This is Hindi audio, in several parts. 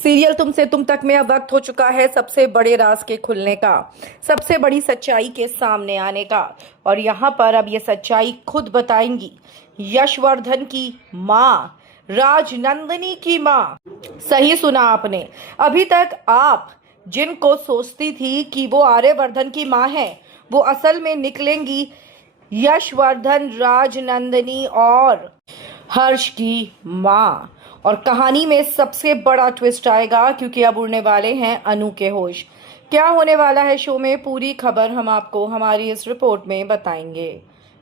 सीरियल तुमसे तुम तक में अब वक्त हो चुका है सबसे बड़े राज के खुलने का, सबसे बड़ी सच्चाई के सामने आने का। और यहाँ पर अब ये सच्चाई खुद बताएंगी यशवर्धन की माँ, राजनंदिनी की माँ। सही सुना आपने। अभी तक आप जिनको सोचती थी कि वो आर्यवर्धन की माँ है, वो असल में निकलेंगी यशवर्धन, राजनंदिनी और हर्ष की माँ। और कहानी में सबसे बड़ा ट्विस्ट आएगा क्योंकि अब उड़ने वाले हैं अनु के होश। क्या होने वाला है शो में, पूरी खबर हम आपको हमारी इस रिपोर्ट में बताएंगे।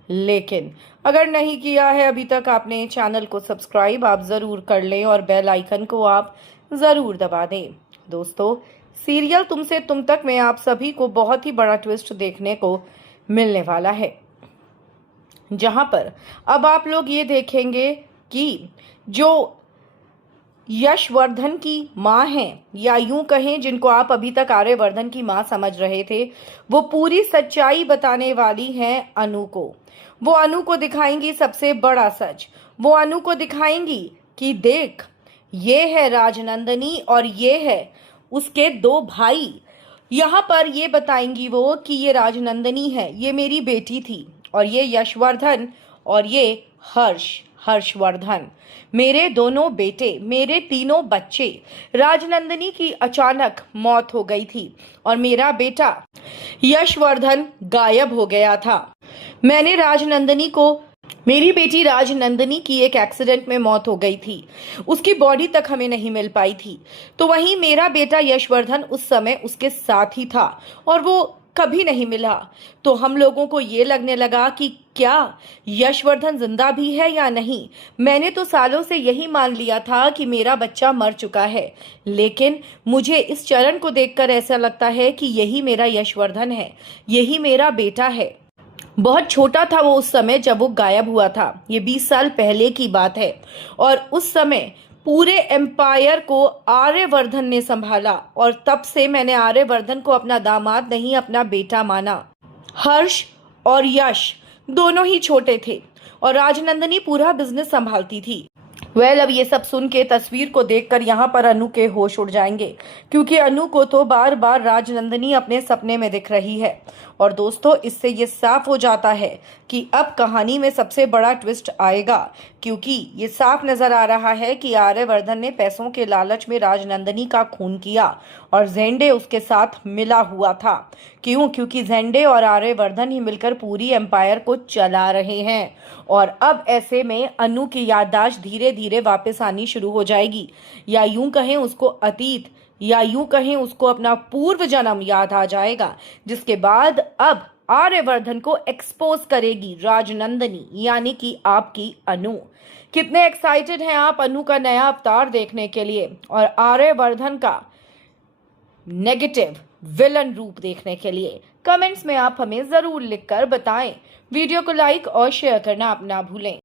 लेकिन अगर नहीं किया है अभी तक आपने चैनल को सब्सक्राइब, आप ज़रूर कर लें और बेल आइकन को आप ज़रूर दबा दें। दोस्तों, सीरियल तुमसे तुम तक में आप सभी को बहुत ही बड़ा ट्विस्ट देखने को मिलने वाला है, जहां पर अब आप लोग ये देखेंगे कि जो यशवर्धन की माँ हैं, या यूं कहें जिनको आप अभी तक आर्यवर्धन की माँ समझ रहे थे, वो पूरी सच्चाई बताने वाली हैं अनु को। वो अनु को दिखाएंगी सबसे बड़ा सच। वो अनु को दिखाएंगी कि देख, ये है राजनंदिनी और ये है उसके दो भाई। यहाँ पर ये बताएंगी वो कि ये राजनंदिनी है, ये मेरी बेटी थी, और ये यशवर्धन और ये हर्षवर्धन, मेरे दोनों बेटे, मेरे तीनों बच्चे। राजनंदिनी की अचानक मौत हो गई थी और मेरा बेटा यशवर्धन गायब हो गया था। मैंने राजनंदिनी को, मेरी बेटी राजनंदिनी की एक एक्सीडेंट में मौत हो गई थी, उसकी बॉडी तक हमें नहीं मिल पाई थी। तो वहीं मेरा बेटा यशवर्धन उस समय उसके साथ ही था और वो कभी नहीं मिला। तो हम लोगों को ये लगने लगा कि क्या यशवर्धन जिंदा भी है या नहीं। मैंने तो सालों से यही मान लिया था कि मेरा बच्चा मर चुका है, लेकिन मुझे इस चरण को देखकर ऐसा लगता है कि यही मेरा यशवर्धन है, यही मेरा बेटा है। बहुत छोटा था वो उस समय जब वो गायब हुआ था, ये 20 साल पहले की बात है। और उस समय पूरे एम्पायर को आर्यवर्धन ने संभाला और तब से मैंने आर्यवर्धन को अपना दामाद नहीं, अपना बेटा माना। हर्ष और यश दोनों ही छोटे थे और राजनंदिनी पूरा बिजनेस संभालती थी। अब ये सब सुन के, तस्वीर को देखकर यहाँ पर अनु के होश उड़ जाएंगे, क्योंकि अनु को तो बार बार राजनंदिनी अपने सपने में दिख रही है। और दोस्तों, इससे ये साफ हो जाता है कि अब कहानी में सबसे बड़ा ट्विस्ट आएगा, क्योंकि ये साफ नजर आ रहा है कि आर्यवर्धन ने पैसों के लालच में राजनंदिनी का खून किया और जेंडे उसके साथ मिला हुआ था। क्यों? क्योंकि जेंडे और आर्यवर्धन ही मिलकर पूरी एम्पायर को चला रहे हैं। और अब ऐसे में अनु की याददाश्त धीरे धीरे वापस आनी शुरू हो जाएगी, या यूं कहें उसको अतीत, या यूं कहें उसको अपना पूर्व जन्म याद आ जाएगा, जिसके बाद अब आर्यवर्धन को एक्सपोज करेगी राजनंदिनी, यानी कि आपकी अनु। कितने एक्साइटेड हैं आप अनु का नया अवतार देखने के लिए और आर्यवर्धन का नेगेटिव विलन रूप देखने के लिए? कमेंट्स में आप हमें जरूर लिखकर बताएं। वीडियो को लाइक और शेयर करना आप ना भूलें।